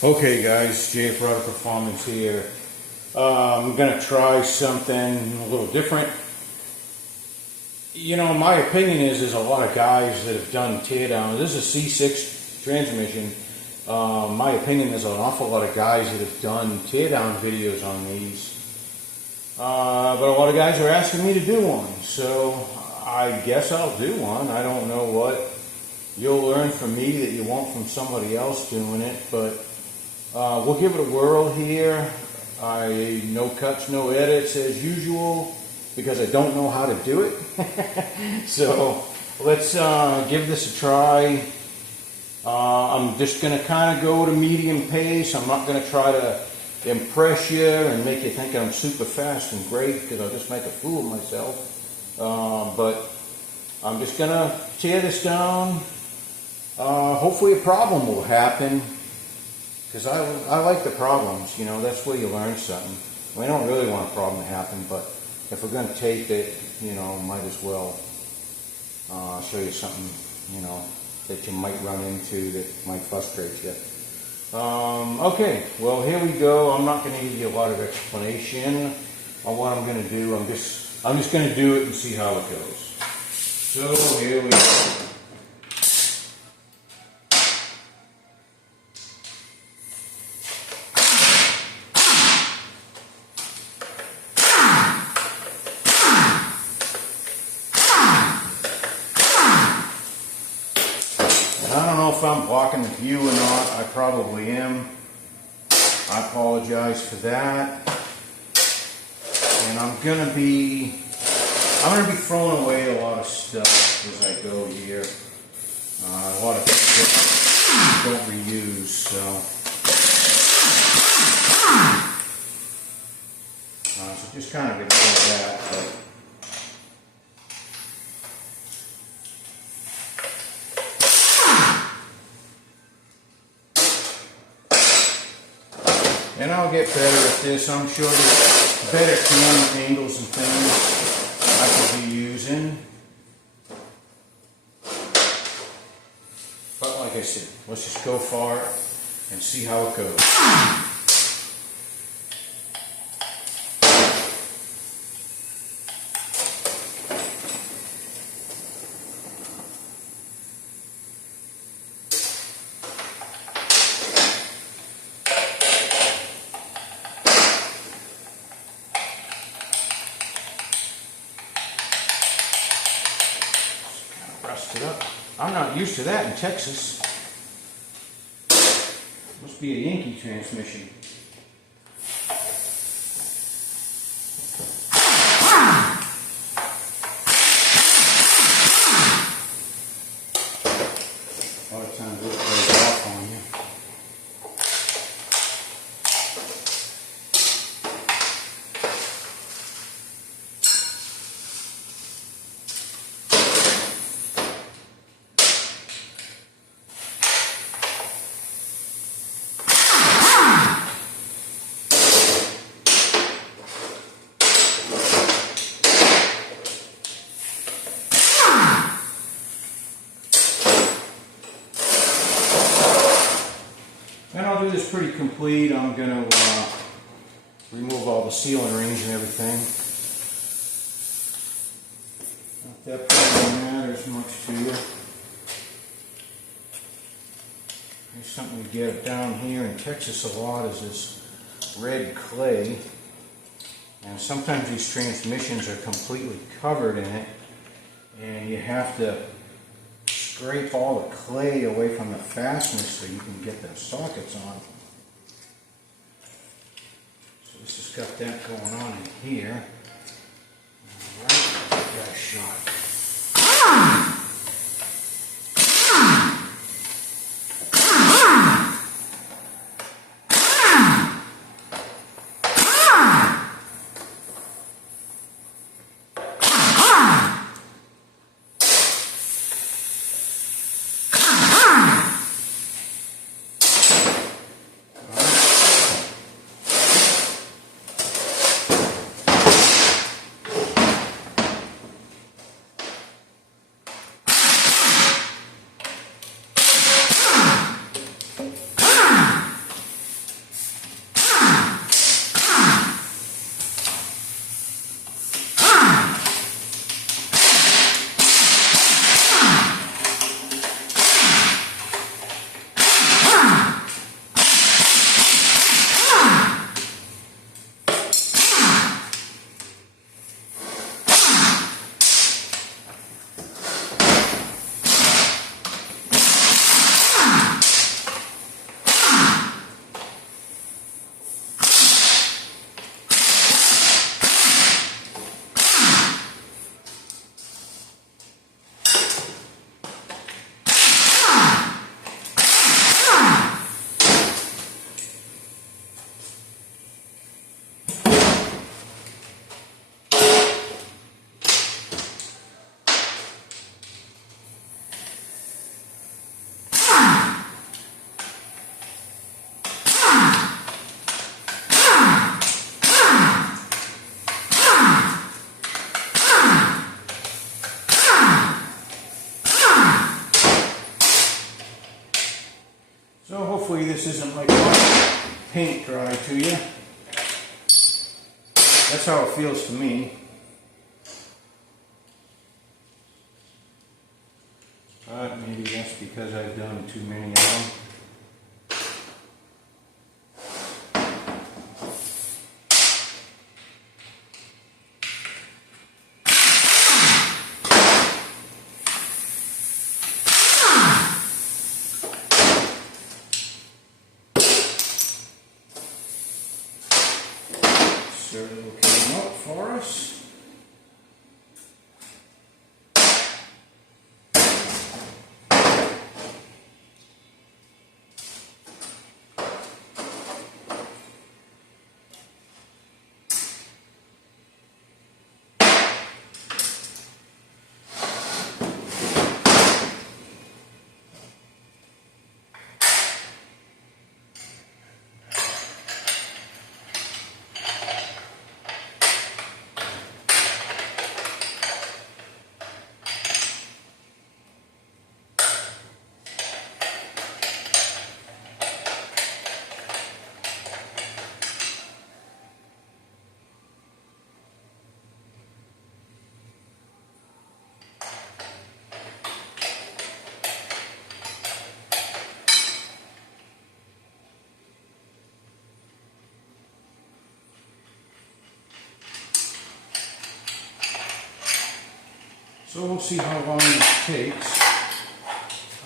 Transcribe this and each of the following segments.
Okay guys, Jay Product Performance here. I'm going to try something a little different. You know, my opinion is there's a lot of guys that have done teardown. This is a C6 transmission. My opinion, there's an awful lot of guys that have done teardown videos on these. But a lot of guys are asking me to do one. So I guess I'll do one. I don't know what you'll learn from me that you won't from somebody else doing it. But we'll give it a whirl here. No cuts, no edits as usual, because I don't know how to do it. So let's give this a try. I'm just going to kind of go to medium pace. I'm not going to try to impress you and make you think I'm super fast and great, because I'll just make a fool of myself. But I'm just going to tear this down. Hopefully a problem will happen, because I like the problems. You know, that's where you learn something. We don't really want a problem to happen, but if we're going to tape it, you know, might as well show you something, you know, that you might run into that might frustrate you. Okay, well, here we go. I'm not going to give you a lot of explanation on what I'm going to do. I'm just going to do it and see how it goes. So here we go. I don't know if I'm blocking the view or not. I probably am. I apologize for that. And I'm gonna be throwing away a lot of stuff as I go here. A lot of things that I don't reuse, so just kind of ignore that. But and I'll get better at this. I'm sure there's better camera angles and things I could be using. But like I said, let's just go for it and see how it goes. It up. I'm not used to that in Texas. Must be a Yankee transmission. A lot of times this goes off on you. And I'll do this pretty complete. I'm going to remove all the sealing rings and everything. Not that probably matters much to you. There's something we get down here in Texas a lot is this red clay. And sometimes these transmissions are completely covered in it, and you have to scrape all the clay away from the fasteners so you can get the sockets on. So this has got that going on in here. Alright, give that a shot. So hopefully this isn't like paint dry to you. That's how it feels to me. But maybe that's because I've done too many of them. Circle came up for us. So we'll see how long this takes.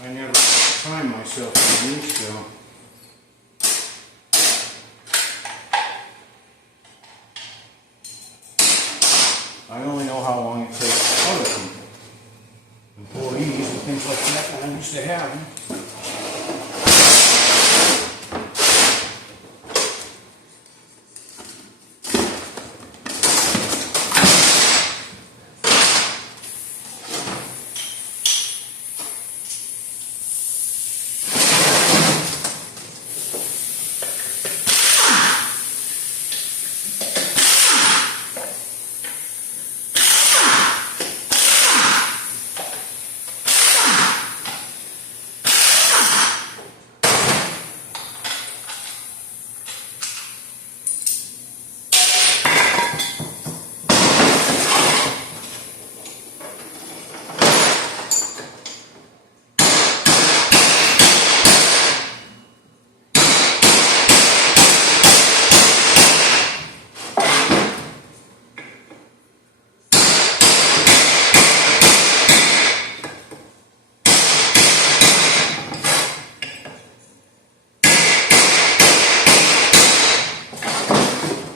I never time myself on these, so. I only know how long it takes other people, employees and things like that that I'm used to having.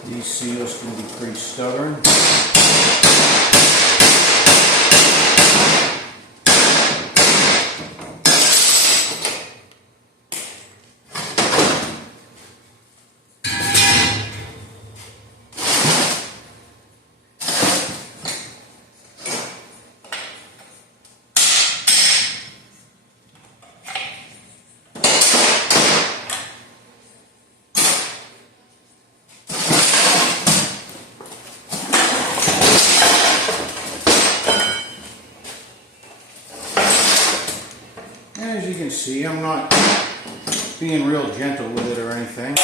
These seals can be pretty stubborn. As you can see, I'm not being real gentle with it or anything.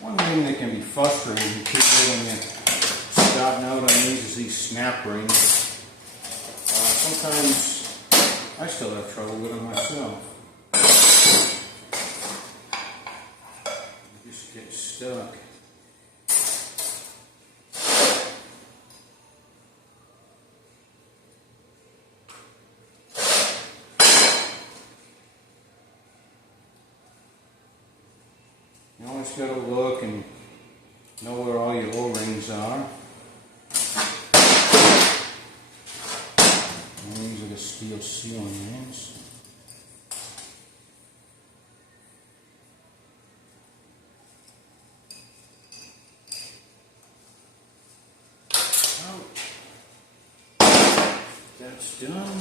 One thing that can be frustrating too when you're starting out on these snap rings. Sometimes I still have trouble with them myself. You just get stuck. You always got to look and know where all your O-rings are. And these are the steel sealing rings. That's done.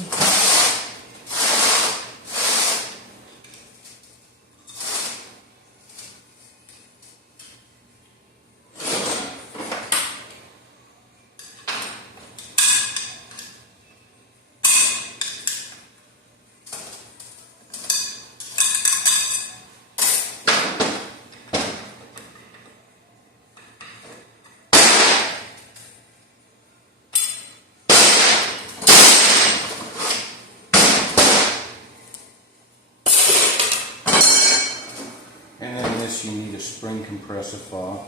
And then this you need a spring compressor for.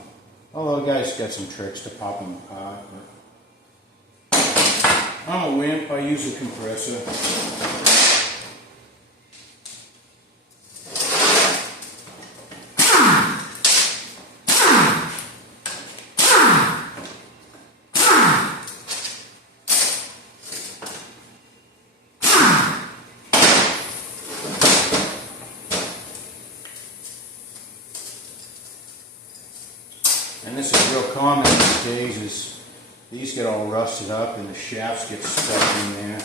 Although the guy's got some tricks to pop them apart. But I'm a wimp, I use a compressor. And this is real common these days, is these get all rusted up and the shafts get stuck in there.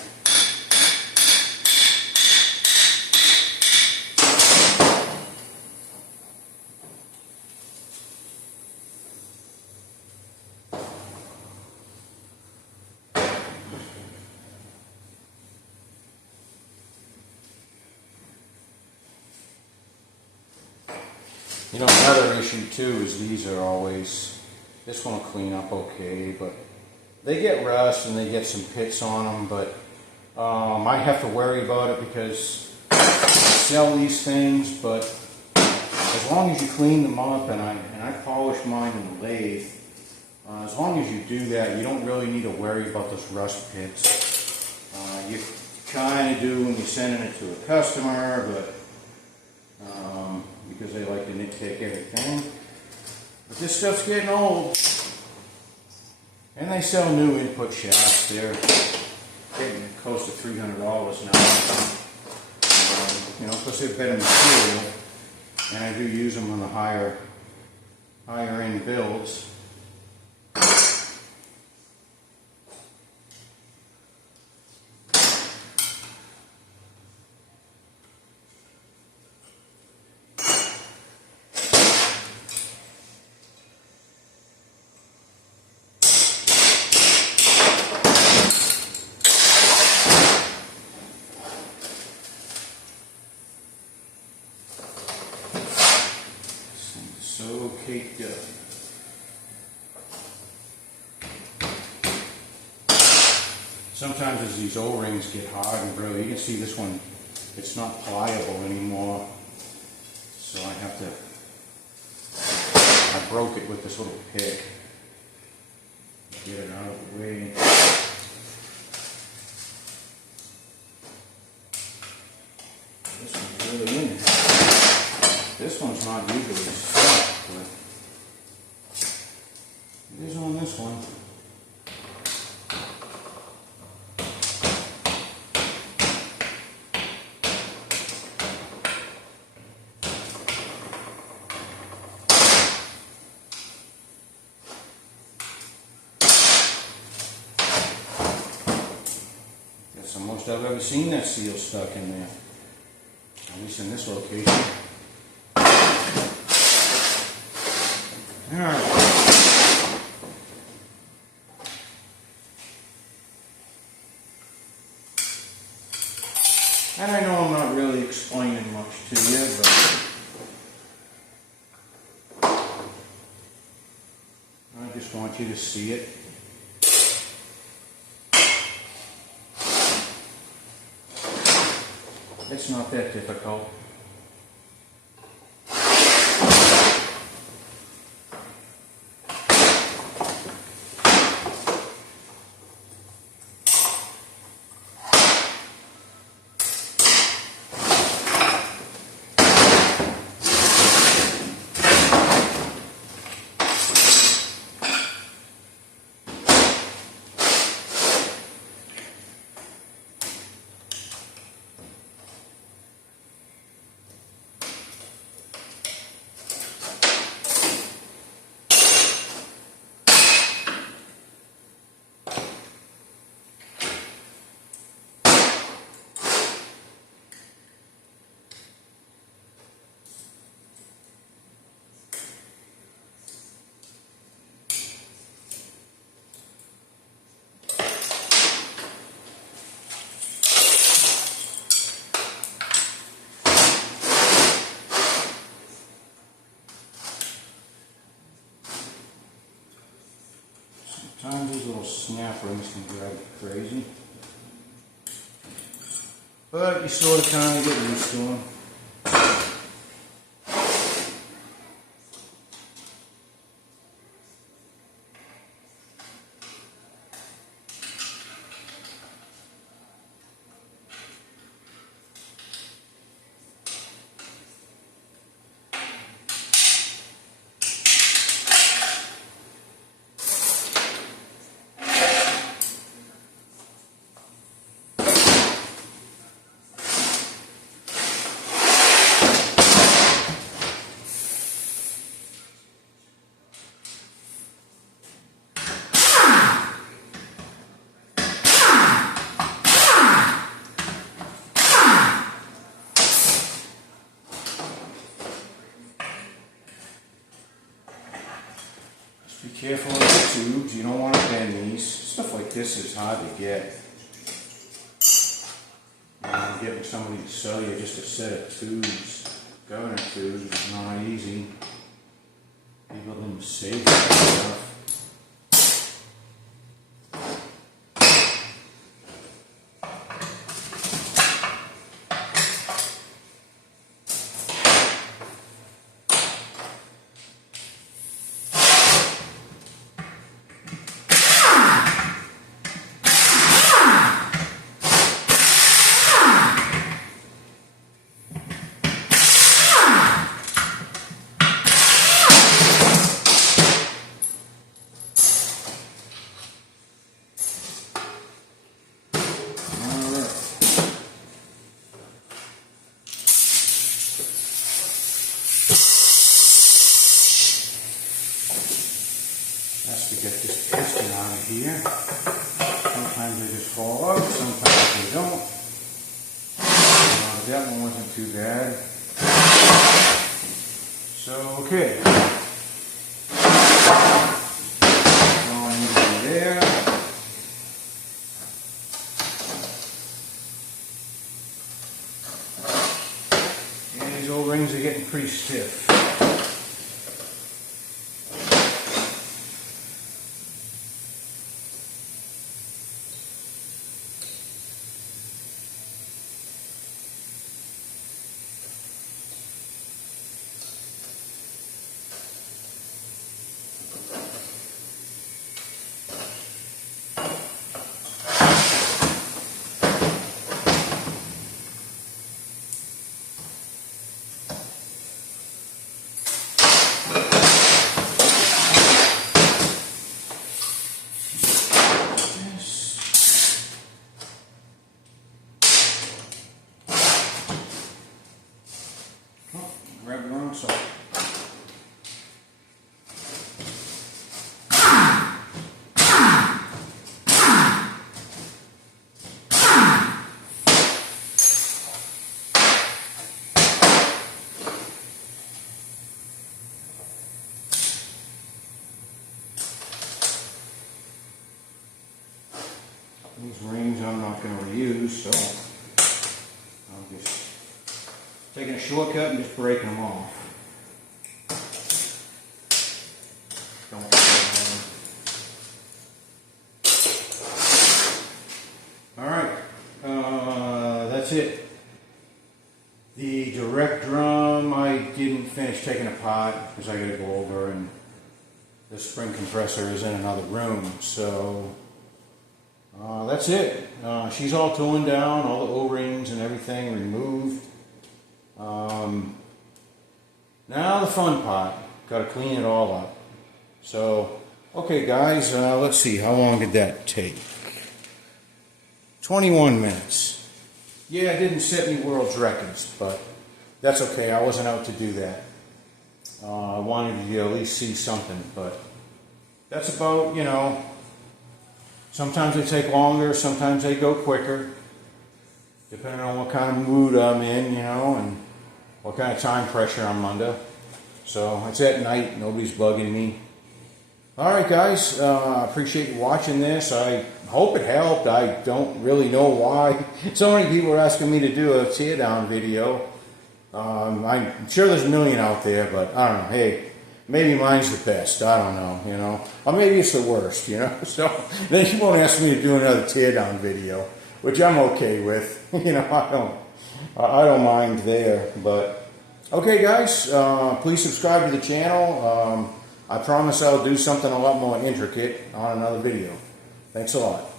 You know, another issue too is these are always, this one will clean up okay, but they get rust and they get some pits on them, but I have to worry about it because I sell these things, but as long as you clean them up, and I polish mine in the lathe, as long as you do that, you don't really need to worry about those rust pits. You kind of do when you're sending it to a customer, but because they like to nitpick everything. But this stuff's getting old. And they sell new input shafts. They're getting close to $300 now. You know, plus they're better material. And I do use them on the higher end builds. So caked up. Sometimes as these O-rings get hard and brittle, you can see this one, it's not pliable anymore. So I have to, I broke it with this little pick. Get it out of the way. This one's really in there. This one's not usually stuck, but it is on this one. That's the most I've ever seen that seal stuck in there, at least in this location. Alright. And I know I'm not really explaining much to you, but I just want you to see it. It's not that difficult. Sometimes these little snap rings can drive you crazy. But you sort of kind of get used to them. Be careful of the tubes, you don't want to bend these. Stuff like this is hard to get. Getting somebody to sell you just a set of tubes, governor tubes, is not easy. People didn't save that stuff. To get this piston out of here. Sometimes they just fall out, sometimes they don't. That one wasn't too bad. So, okay. Going into there. And these old rings are getting pretty stiff. Grab your own saw. These rings I'm not going to reuse, so I'm just taking a shortcut and just breaking them off. Alright, that's it. The direct drum I didn't finish taking apart because I got to go over, and the spring compressor is in another room, so that's it. She's all torn down, all the O-rings and everything removed. Now the fun part, got to clean it all up. So, okay guys, let's see, how long did that take? 21 minutes. Yeah, I didn't set any world's records, but that's okay, I wasn't out to do that. I wanted you to at least see something, but that's about, you know, sometimes they take longer, sometimes they go quicker, depending on what kind of mood I'm in, you know, and what kind of time pressure I'm under. So it's at night, nobody's bugging me. Alright guys, I appreciate you watching this. I hope it helped. I don't really know why so many people are asking me to do a teardown video. I'm sure there's a million out there, but I don't know. Hey, maybe mine's the best. I don't know, you know. Or maybe it's the worst, you know. So then you won't ask me to do another teardown video, which I'm okay with. You know, I don't mind there. But okay, guys, please subscribe to the channel. I promise I'll do something a lot more intricate on another video. Thanks a lot.